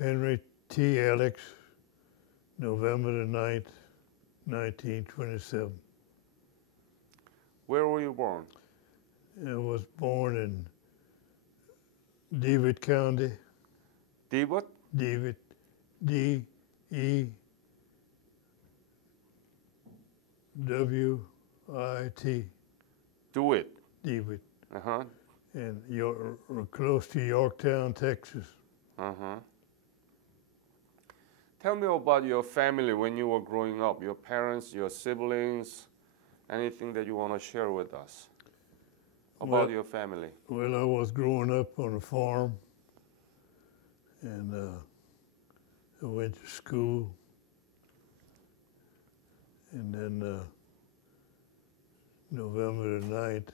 Henry T. Alex, November the 9th, 1927. Where were you born? I was born in Dewitt County, Dewitt? Dewitt, D-E-W-I-T, DeWitt. Dewitt, Uh-huh. and you're close to Yorktown, Texas. Uh-huh. Tell me about your family when you were growing up, your parents, your siblings, anything that you want to share with us about your family. Well, I was growing up on a farm, and I went to school, and then November the 9th,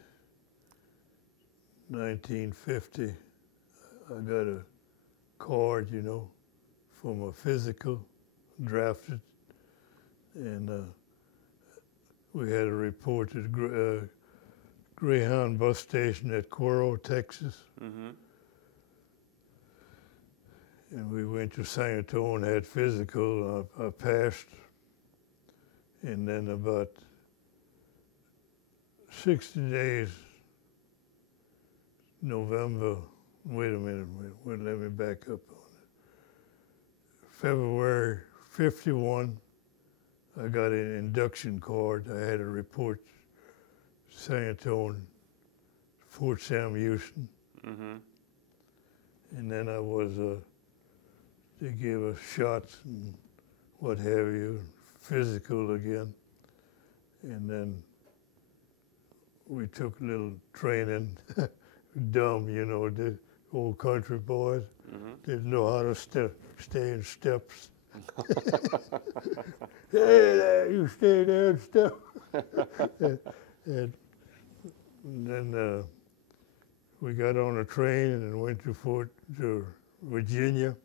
1950, I got a card, for my physical, drafted, and we had a report to the Greyhound bus station at Cuero, Texas. Mm-hmm. And we went to San Antonio and had physical. I passed. And then about 60 days, November, wait a minute, let me back up on it. February 51, I got an induction card. I had a report, San Antonio, Fort Sam Houston. Mm-hmm. And then I was, they gave us shots and what have you, physical again. And then we took a little training, dumb, the old country boys. Mm-hmm. Didn't know how to stay in steps. Hey there, you stay there in step. and then we got on a train and went to Virginia,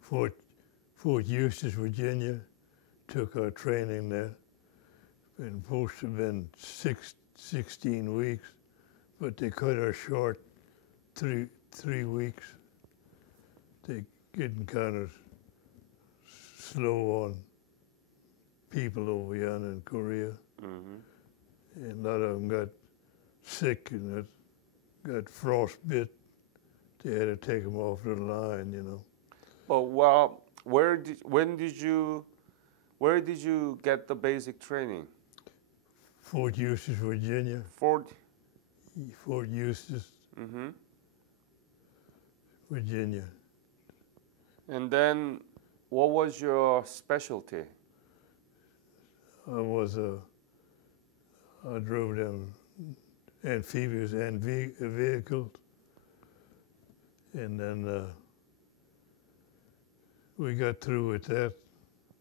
Fort Eustis, Virginia. Took our training there. Been supposed to have been 16 weeks, but they cut us short 3 weeks. They getting kind of slow on people over yonder in Korea. Mm-hmm. And a lot of them got sick and got frostbite. They had to take them off the line, Well, where did you get the basic training? Fort Eustis, Virginia. Fort Eustis, mm-hmm. Virginia. And then, what was your specialty? I drove them amphibious vehicles, and then we got through with that.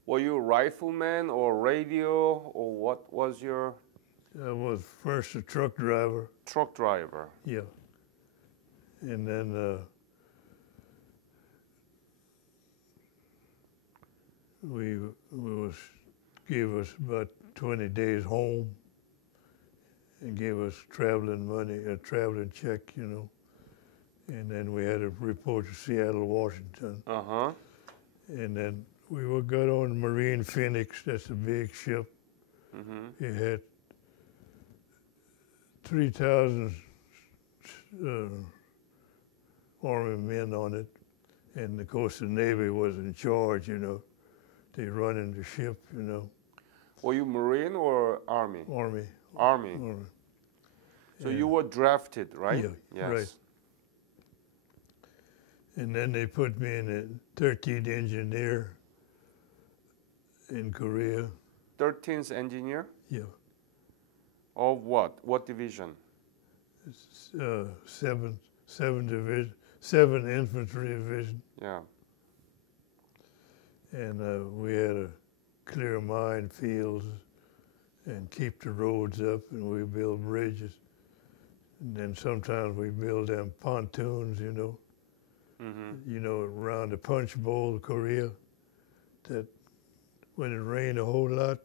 Were you a rifleman or radio, or what was your? I was first a truck driver. Truck driver. Yeah. And then gave us about 20 days home and gave us traveling money, a traveling check, And then we had to report to Seattle, Washington. Uh-huh. And then we got on Marine Phoenix. That's a big ship. Mm-hmm. It had 3,000 Army men on it. And of course the Navy was in charge, They running the ship, Were you Marine or Army? Army. Army. Army. So you were drafted, right? Yeah, yes. Right. And then they put me in a 13th Engineer in Korea. 13th Engineer? Yeah. Of what? What division? Seven division, 7 Infantry Division. Yeah. And we had to clear minefields and keep the roads up, and we build bridges. And then sometimes we build them pontoons, Mm-hmm. Around the Punch Bowl, Korea, that when it rained a whole lot,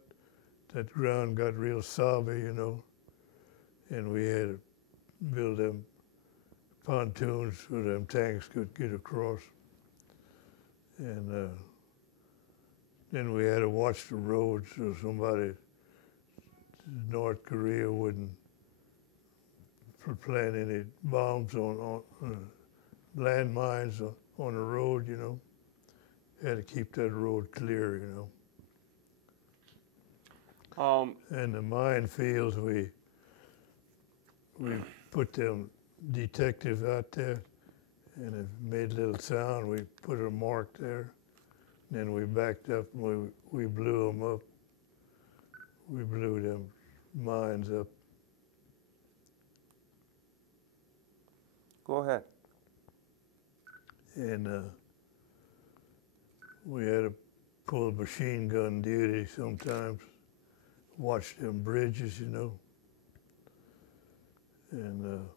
that ground got real soggy, and we had to build them pontoons so them tanks could get across. And then we had to watch the road so somebody, North Korea, wouldn't plant any bombs on landmines on the road, you know. Had to keep that road clear, you know. And the minefields, we put them detectives out there, and it made a little sound. We put a mark there. Then we backed up and we blew them up. We blew them mines up. Go ahead. And we had to pull machine gun duty sometimes, watch them bridges, you know. And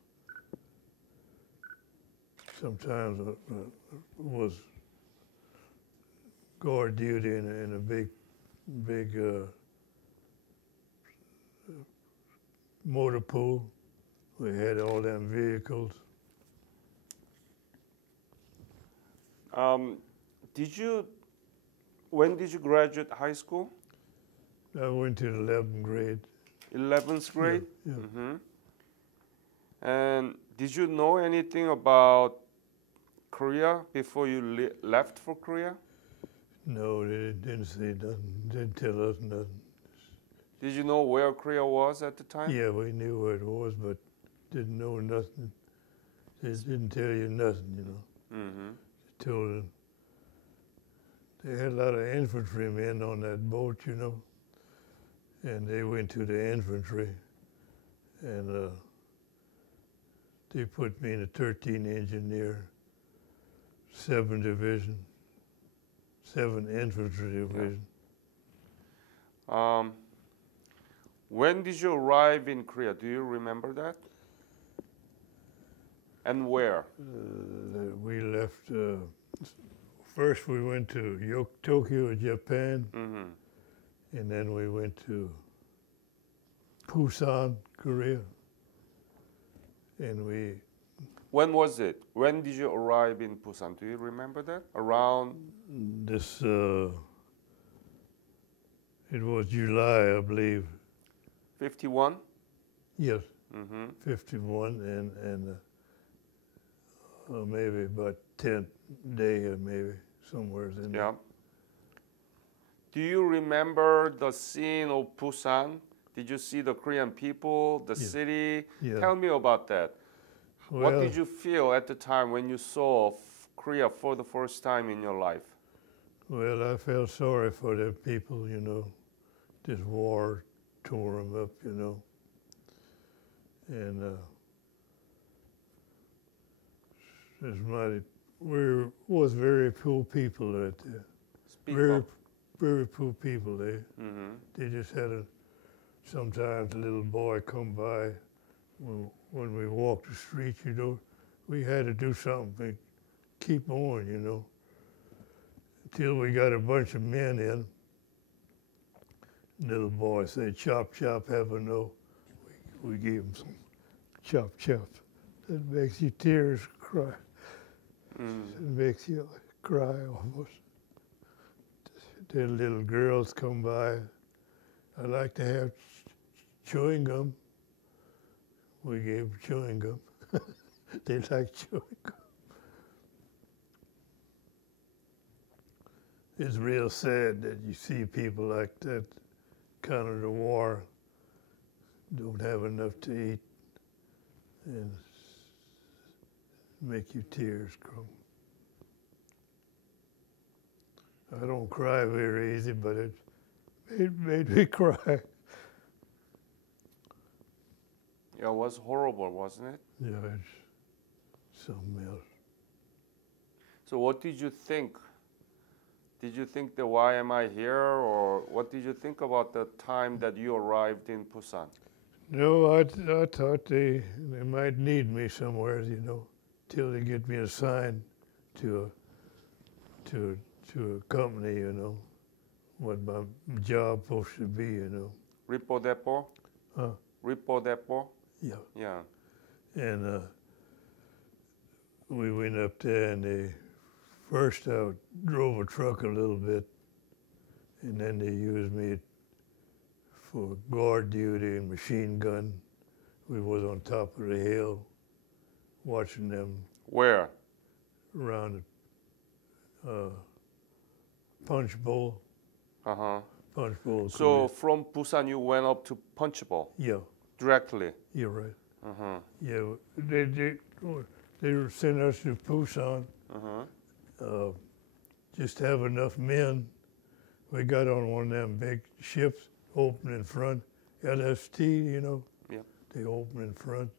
sometimes was guard duty in a big motor pool. We had all them vehicles. When did you graduate high school? I went to the 11th grade. 11th grade? Yeah. Mm-hmm. And did you know anything about Korea before you left for Korea? No, they didn't say nothing. Didn't tell us nothing. Did you know where Korea was at the time? Yeah, we knew where it was, but didn't know nothing. They didn't tell you nothing, you know. Mm-hmm. They told them. They had a lot of infantrymen on that boat, you know, and they went to the infantry, and they put me in a 13 engineer, 7 division, 7 infantry division. Yeah. When did you arrive in Korea? Do you remember that? And where? We left. First, we went to Tokyo, Japan, Mm-hmm. and then we went to Busan, Korea, and we. When was it? When did you arrive in Busan? Do you remember that? Around? This. It was July, I believe. 51? Yes, Mm-hmm. 51, and maybe about 10th day, or maybe somewhere in there. Yeah. Do you remember the scene of Busan? Did you see the Korean people, the Yeah. city? Yeah. Tell me about that. Well, What did you feel at the time when you saw Korea for the first time in your life? Well, I felt sorry for the people, you know. This war tore them up, you know. And was very poor people right there. Speak Very, up. very poor people there. Mm-hmm. They just had sometimes a little boy come by when we walked the street, you know. We had to do something to keep on, you know, until we got a bunch of men in. Little boy said, "Chop, chop, have a no." We gave him some chop, chop. That makes you tears cry. Mm. It makes you cry almost. Then little girls come by. I like to have chewing gum. We gave them chewing gum. They like chewing gum. It's real sad that you see people like that kind of the war don't have enough to eat and make your tears come. I don't cry very easy, but it made me cry. Yeah, it was horrible, wasn't it? Yeah, it's something else. So what did you think? Did you think that why am I here, or what did you think about the time that you arrived in Busan? No, I thought they might need me somewhere, you know, till they get me assigned to a company, you know, what my job supposed to be, you know. Repo Depot? Huh? Repo Depot? Yeah. Yeah. And we went up there, and first I drove a truck a little bit, and then they used me for guard duty and machine gun. We was on top of the hill, watching them Where? around the Punch Bowl. Uh-huh. Punch Bowl. So from Busan you went up to Punchbowl yeah, directly? you're right. Uh-huh. Yeah, they were sending us to Busan. Uh-huh. Just to have enough men. We got on one of them big ships, open in front, LST, you know. Yep. They open in front.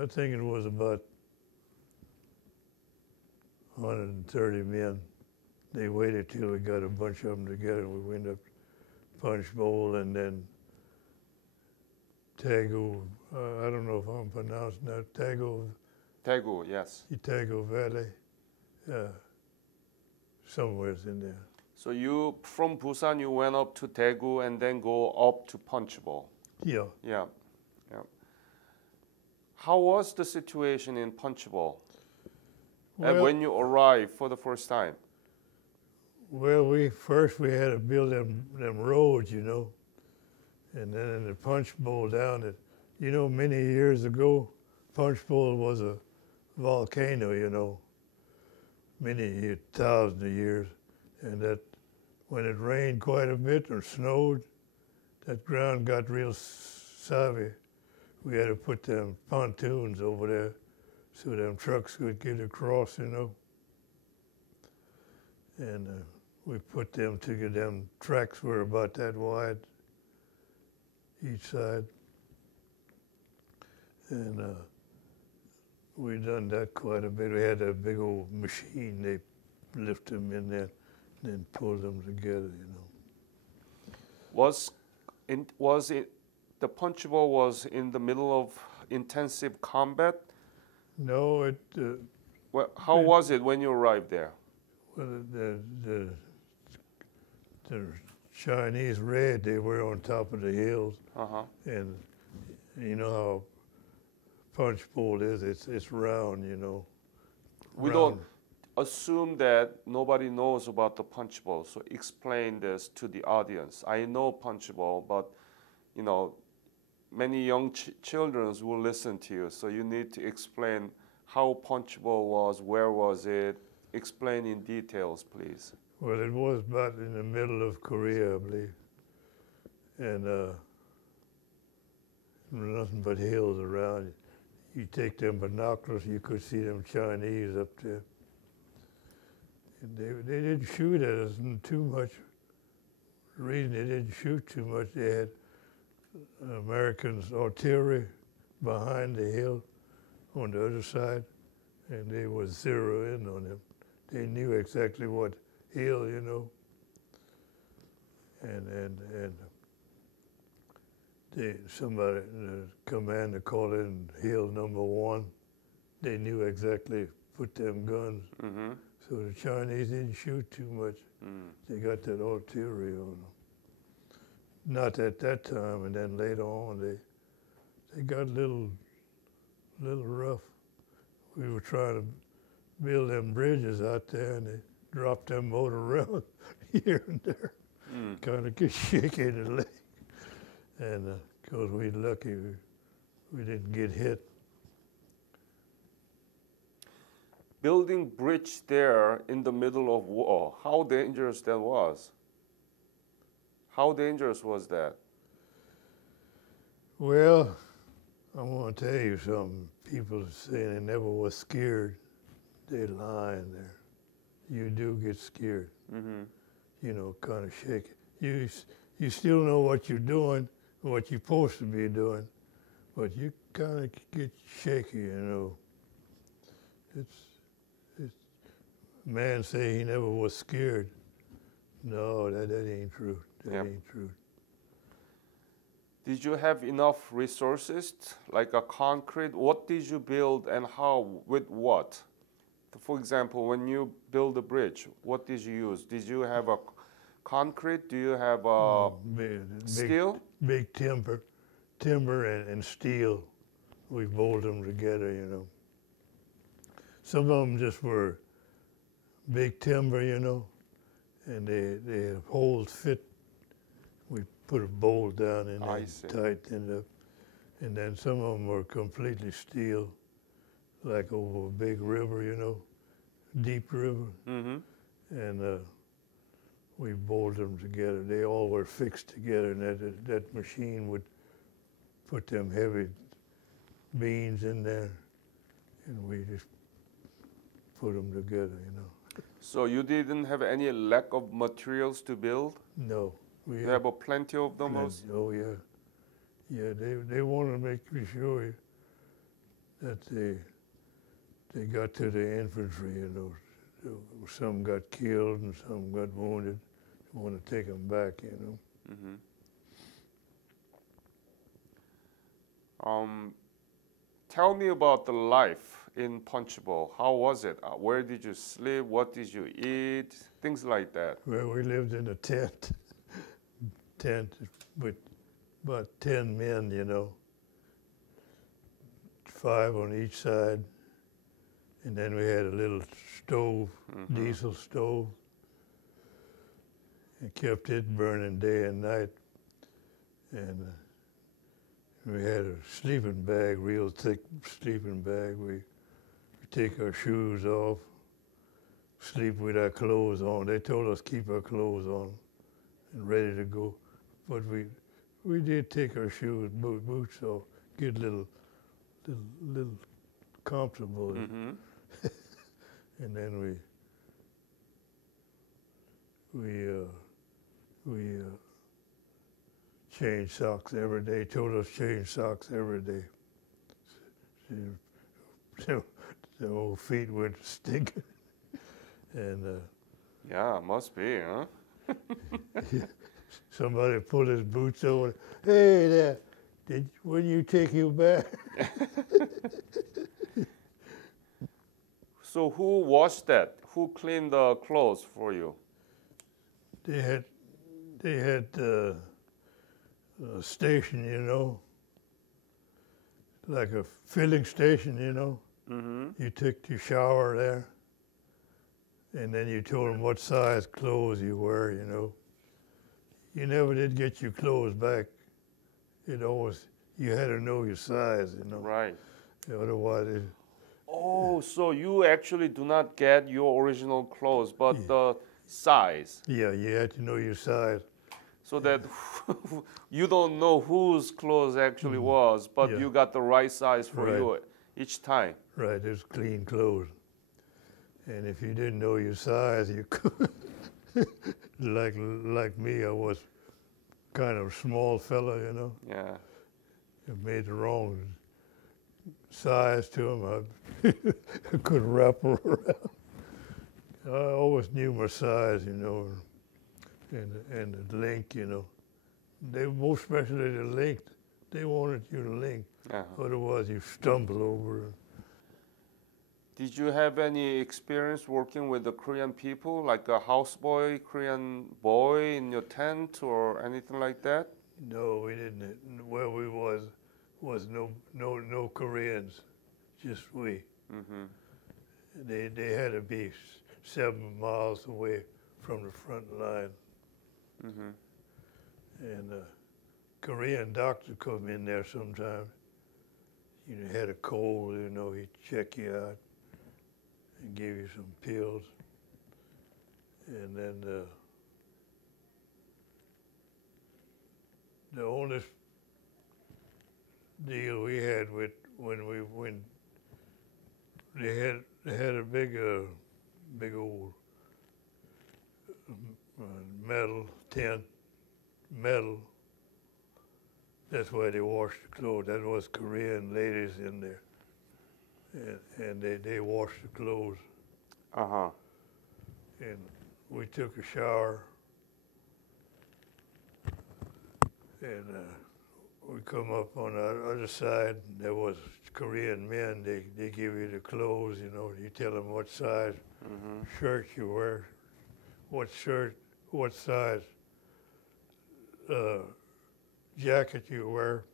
I think it was about 130 men. They waited till we got a bunch of them together. We went up Punch Bowl and then Tago. I don't know if I'm pronouncing that. Daegu, yes. Tago Valley. Somewhere in there. So you, from Busan, you went up to Daegu and then go up to Punchbowl. Yeah. Yeah, yeah. How was the situation in Punchbowl? And Well, when you arrived for the first time? well, we had to build them roads, you know, and then in the Punch Bowl down it, you know, many years ago, Punch Bowl was a volcano, you know, many thousands of years, and that when it rained quite a bit or snowed, that ground got real savvy. We had to put them pontoons over there so them trucks could get across, you know. And we put them together. Them tracks were about that wide each side. And we done that quite a bit. We had that big old machine. They lift them in there and then pull them together, you know. Was it the Punchbowl was in the middle of intensive combat? No, Well, how was it when you arrived there? well, the Chinese Red, they were on top of the hills, Uh-huh. and you know how Punch Bowl is. It's round, you know. We don't assume that nobody knows about the Punchbowl, so explain this to the audience. I know Punchbowl, but you know, many young children will listen to you, so you need to explain how Punchbowl was, where was it, explain in details, please. Well, it was about in the middle of Korea, I believe, and nothing but hills around. You take them binoculars, you could see them Chinese up there. And they didn't shoot at us too much. The reason they didn't shoot too much, they had Americans artillery behind the hill on the other side, and they would zero in on them. They knew exactly what hill, you know, and somebody, the commander called in hill number 1. They knew exactly, put them guns. Mm-hmm. So the Chinese didn't shoot too much. They got that artillery on them. Not at that time, and then later on, they got a little rough. We were trying to build them bridges out there, and they dropped them motor around here and there. Kind of get shaky in the leg. And of course, we lucky we didn't get hit. Building bridge there in the middle of war, how dangerous that was? How dangerous was that? Well, I want to tell you something. People say they never was scared. They're lying there. You do get scared. Mm-hmm. You know, kind of shaky. You still know what you're doing, what you're supposed to be doing, but you kind of get shaky, you know. It's man say he never was scared. No, that ain't true. That ain't true. Did you have enough resources, like a concrete? What did you build and how, with what? For example, when you build a bridge, what did you use? Did you have a concrete? Do you have a steel? Big timber and steel. We bolted them together, you know. Some of them just were big timber, you know, and they have holes fit. We put a bolt down in I there, see. tightened it up, and then some of them were completely steel, like over a big river, you know, deep river, Mm-hmm. and we bolted them together. They all were fixed together, and that machine would put them heavy beams in there, and we just put them together, you know. So you didn't have any lack of materials to build? No, we You had have a plenty of them plenty. also? Oh yeah, yeah. They want to make sure that they got to the infantry, you know. So some got killed and some got wounded. They want to take them back, you know. Mm-hmm. Tell me about the life in Punch Bowl. How was it? Where did you sleep? What did you eat? Things like that. Well, we lived in a tent with about 10 men, you know, 5 on each side. And then we had a little stove, Mm-hmm. diesel stove, and kept it burning day and night. And we had a sleeping bag, real thick sleeping bag. We take our shoes off, sleep with our clothes on. They told us keep our clothes on and ready to go. But we did take our shoes, boots off, get a little comfortable. Mm-hmm. And then we changed socks every day. Told us change socks every day. So the old feet went stinking. And Yeah, must be, huh? somebody pulled his boots over. Hey there, when you take you back? So who washed that? Who cleaned the clothes for you? They had a station, you know, like a filling station, you know. Mm-hmm. You took your shower there, and then you told them what size clothes you were, you know. You never did get your clothes back. You had to know your size, you know. Right. Otherwise, Oh, so you actually do not get your original clothes, but Yeah. the size. yeah, you had to know your size. So that you don't know whose clothes actually was, but Yeah. you got the right size for Right. you each time. Right, it's clean clothes. And if you didn't know your size, you could, like me, I was kind of a small fella, you know. Yeah. I made the wrong size to him. I couldn't wrap her around. I always knew my size, you know, and the length, you know. Most especially the length. They wanted you to length. Uh-huh. Otherwise, you stumble over it. Did you have any experience working with the Korean people, like a houseboy, Korean boy in your tent or anything like that? No, we didn't. Where we was no Koreans, just we. Mm-hmm. They had to be 7 miles away from the front line, Mm-hmm. and Korean doctor come in there sometimes. You had a cold, you know, he'd check you out and give you some pills, and then the only deal we had with when they had a big old metal tent, metal. That's why they washed the clothes. That was Korean ladies in there, and they washed the clothes. Uh-huh. And we took a shower, and we come up on the other side. There was Korean men. They give you the clothes, you know. You tell them what size Mm-hmm. shirt you wear, what size jacket you wear,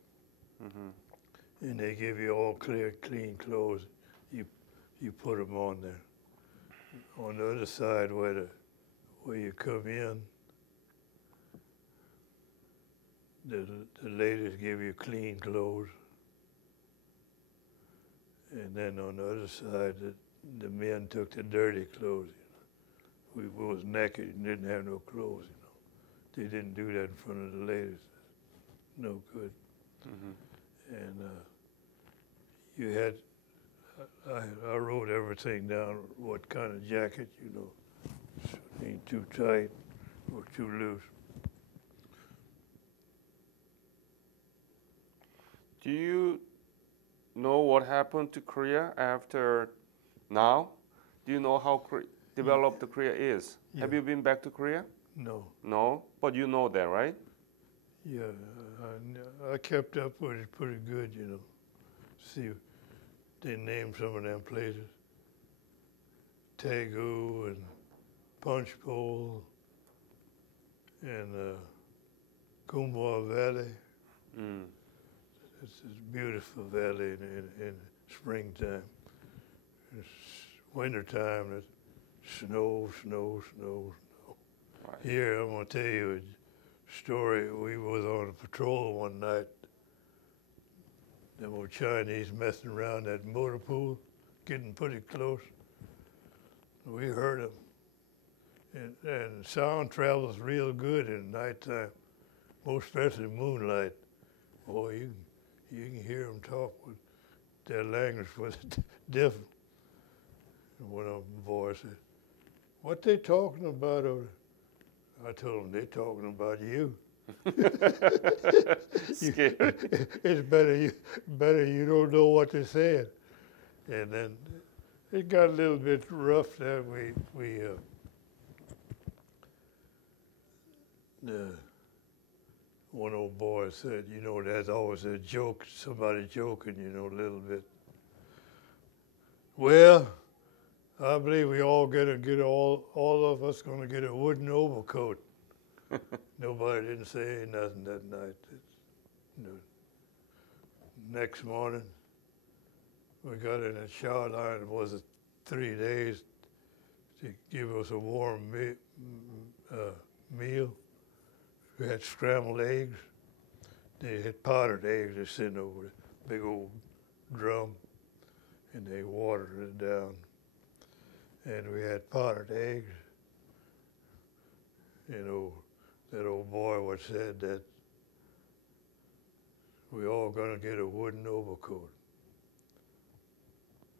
Mm-hmm. and they give you all clean clothes. You put them on there. on the other side where you come in, the ladies give you clean clothes. And then on the other side, the men took the dirty clothes. You know. We was naked and didn't have no clothes. You know, they didn't do that in front of the ladies. No good. And you had, I wrote everything down. What kind of jacket, you know, ain't too tight or too loose. Do you know what happened to Korea after now? Do you know how developed the Korea is? Yeah. Have you been back to Korea? No. No, but you know that, right? Yeah, I kept up with it pretty good, you know. See, they named some of them places. Daegu and Punch Bowl and Kumbwa Valley. It's a beautiful valley in springtime. It's wintertime, it's snow. Right. Here, I'm going to tell you a story. We was on a patrol one night. Them old Chinese messing around that motor pool, getting pretty close. We heard them. And sound travels real good in nighttime, most especially moonlight. Boy, you can hear them talk with their language was different. And one of them boys said, "What they talking about over there?" I told them, "They talking about you." Scared. It's better you don't know what they're saying. And then it got a little bit rough there. One old boy said, "You know, there's always a joke, somebody joking, you know, a little bit." Well, I believe we all all of us gonna get a wooden overcoat. Nobody didn't say nothing that night. Next morning, we got in a shower line. It was 3 days to give us a warm meal. We had scrambled eggs. They had powdered eggs. They sent over a big old drum, and they watered it down. And we had powdered eggs. You know, that old boy was said that we all gonna get a wooden overcoat.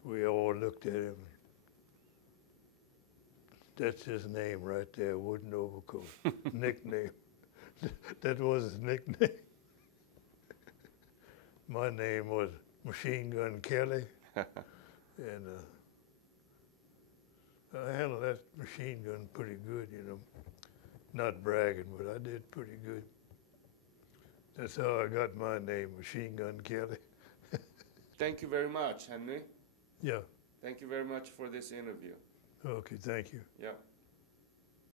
We all looked at him. That's his name right there, Wooden Overcoat. Nickname. That was his nickname. My name was Machine Gun Kelly. And I handled that machine gun pretty good, you know. Not bragging, but I did pretty good. That's how I got my name, Machine Gun Kelly. Thank you very much, Henry. Yeah. Thank you very much for this interview. Okay, thank you. Yeah.